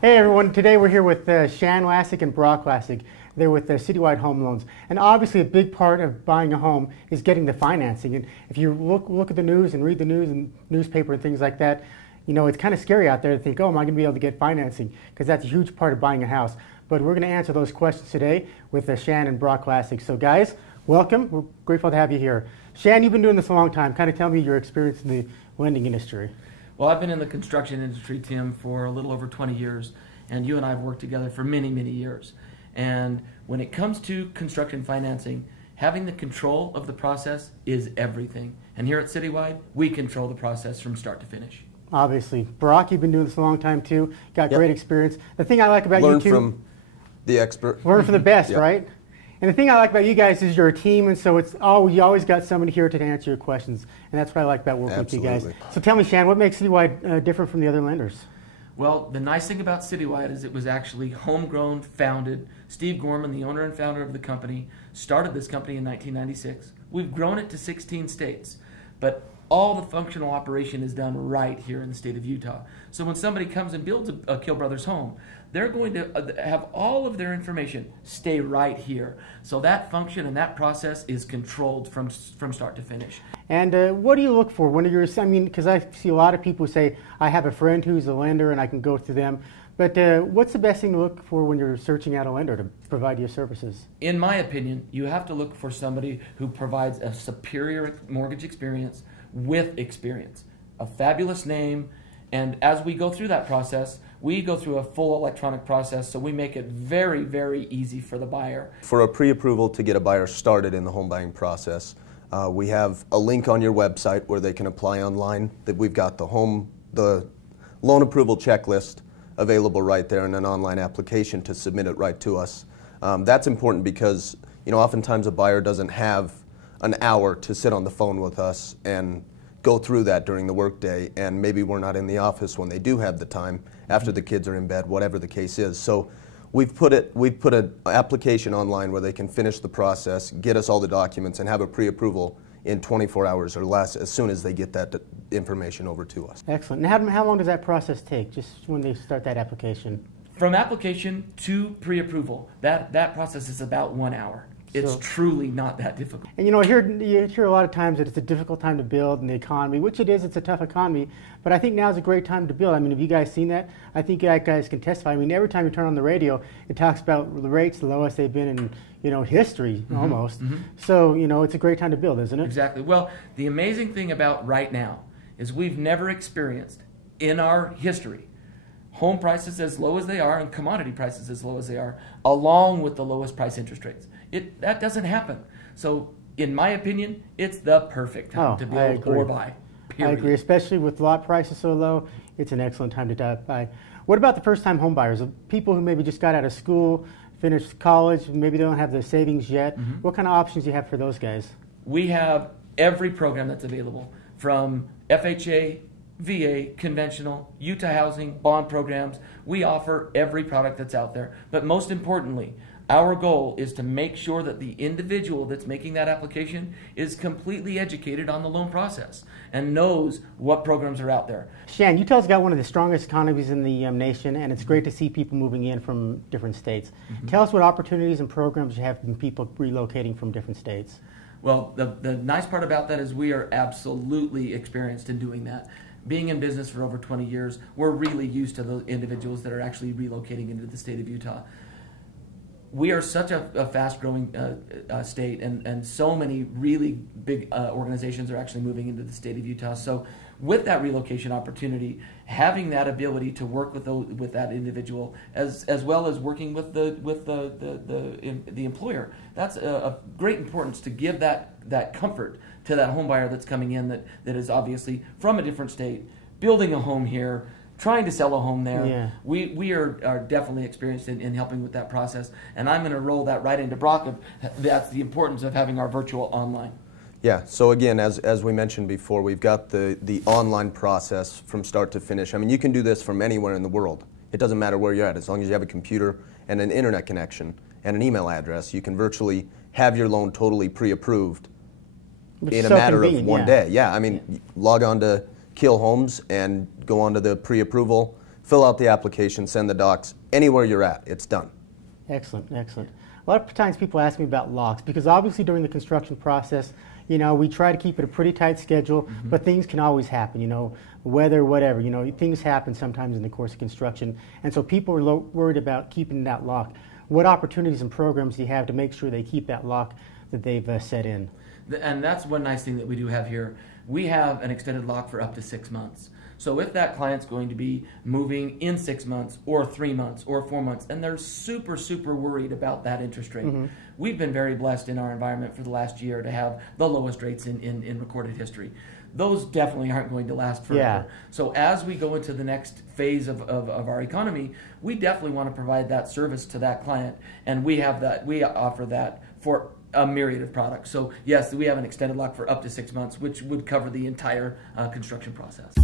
Hey everyone, today we're here with Shan Lassick and Brock Lassick. They're with Citywide Home Loans. And obviously a big part of buying a home is getting the financing. And if you look at the news and read the news and newspaper and things like that, you know, it's kind of scary out there to think, oh, am I going to be able to get financing? Because that's a huge part of buying a house. But we're going to answer those questions today with Shan and Brock Lassick. So guys, welcome. We're grateful to have you here. Shan, you've been doing this a long time. Kind of tell me your experience in the lending industry. Well, I've been in the construction industry, Tim, for a little over 20 years, and you and I have worked together for many, many years. And when it comes to construction financing, having the control of the process is everything. And here at Citywide, we control the process from start to finish. Obviously. Brock, you've been doing this a long time too. Got Yep. great experience. The thing I like about Learn you two... from the expert. Learn from the best, Yep. right? And the thing I like about you guys is you're a team, and so you always got somebody here to answer your questions, and that's what I like about working with you guys. So tell me, Shan, what makes Citywide different from the other lenders? Well, the nice thing about Citywide is it was actually homegrown, founded. Steve Gorman, the owner and founder of the company, started this company in 1996. We've grown it to 16 states, but all the functional operation is done right here in the state of Utah. So when somebody comes and builds a Kehl Brothers home, they're going to have all of their information stay right here. So that function and that process is controlled from start to finish. And what do you look for when you're, I mean, because I see a lot of people say, I have a friend who's a lender and I can go to them. But what's the best thing to look for when you're searching out a lender to provide your services? In my opinion, you have to look for somebody who provides a superior mortgage experience with experience, a fabulous name, and as we go through that process, we go through a full electronic process, so we make it very, very easy for the buyer. For a pre-approval to get a buyer started in the home buying process, we have a link on your website where they can apply online. That we've got the loan approval checklist available right there, and an online application to submit it right to us. That's important because, you know, oftentimes a buyer doesn't have an hour to sit on the phone with us and go through that during the workday, and maybe we're not in the office when they do have the time after the kids are in bed, whatever the case is. So we've put an application online where they can finish the process, get us all the documents, and have a pre-approval in 24 hours or less as soon as they get that information over to us. Excellent. And how long does that process take, just when they start that application? From application to pre-approval, that process is about 1 hour. It's truly not that difficult. And you know, you hear a lot of times that it's a difficult time to build in the economy, which it is. It's a tough economy, but I think now is a great time to build. I mean, have you guys seen that? I think you guys can testify. I mean, every time you turn on the radio, it talks about the rates, the lowest they've been in, you know, history almost. So, you know, it's a great time to build, isn't it? Exactly. Well, the amazing thing about right now is we've never experienced in our history home prices as low as they are and commodity prices as low as they are, along with the lowest price interest rates. That doesn't happen. So, in my opinion, it's the perfect time to build or buy. Period. I agree, especially with lot prices so low. It's an excellent time to buy. What about the first-time home buyers? People who maybe just got out of school, finished college, maybe they don't have the savings yet. What kind of options do you have for those guys? We have every program that's available, from FHA, VA, conventional, Utah housing, bond programs. We offer every product that's out there. But most importantly, our goal is to make sure that the individual that's making that application is completely educated on the loan process and knows what programs are out there. Shan, Utah's got one of the strongest economies in the nation, and it's great to see people moving in from different states. Tell us what opportunities and programs you have from people relocating from different states. Well, the nice part about that is we are absolutely experienced in doing that. Being in business for over 20 years, we're really used to the individuals that are actually relocating into the state of Utah. We are such a fast-growing state, and so many really big organizations are actually moving into the state of Utah. So with that relocation opportunity, having that ability to work with that individual, as well as working with the employer, that's a great importance to give that comfort to that home buyer that's coming in that is obviously from a different state, building a home here, trying to sell a home there. Yeah. We are definitely experienced in helping with that process, and I'm going to roll that right into Brock. That's the importance of having our virtual online. Yeah, so again, as we mentioned before, we've got the online process from start to finish. I mean, you can do this from anywhere in the world. It doesn't matter where you're at. As long as you have a computer and an internet connection and an email address, you can virtually have your loan totally pre-approved in a matter of one day. Yeah, I mean, log on to Kehl Homes and go on to the pre-approval, fill out the application, send the docs, anywhere you're at, it's done. Excellent, excellent. A lot of times people ask me about locks because obviously during the construction process, we try to keep it a pretty tight schedule, but things can always happen, weather, whatever, things happen sometimes in the course of construction. And so people are worried about keeping that lock. What opportunities and programs do you have to make sure they keep that lock that they've set in? And that's one nice thing that we do have here. We have an extended lock for up to 6 months. So if that client's going to be moving in 6 months or 3 months or 4 months, and they're super, super worried about that interest rate, we've been very blessed in our environment for the last year to have the lowest rates in recorded history. Those definitely aren't going to last forever. Yeah. So as we go into the next phase of our economy, we definitely want to provide that service to that client, and we offer that for a myriad of products. So yes, we have an extended lock for up to 6 months, which would cover the entire construction process.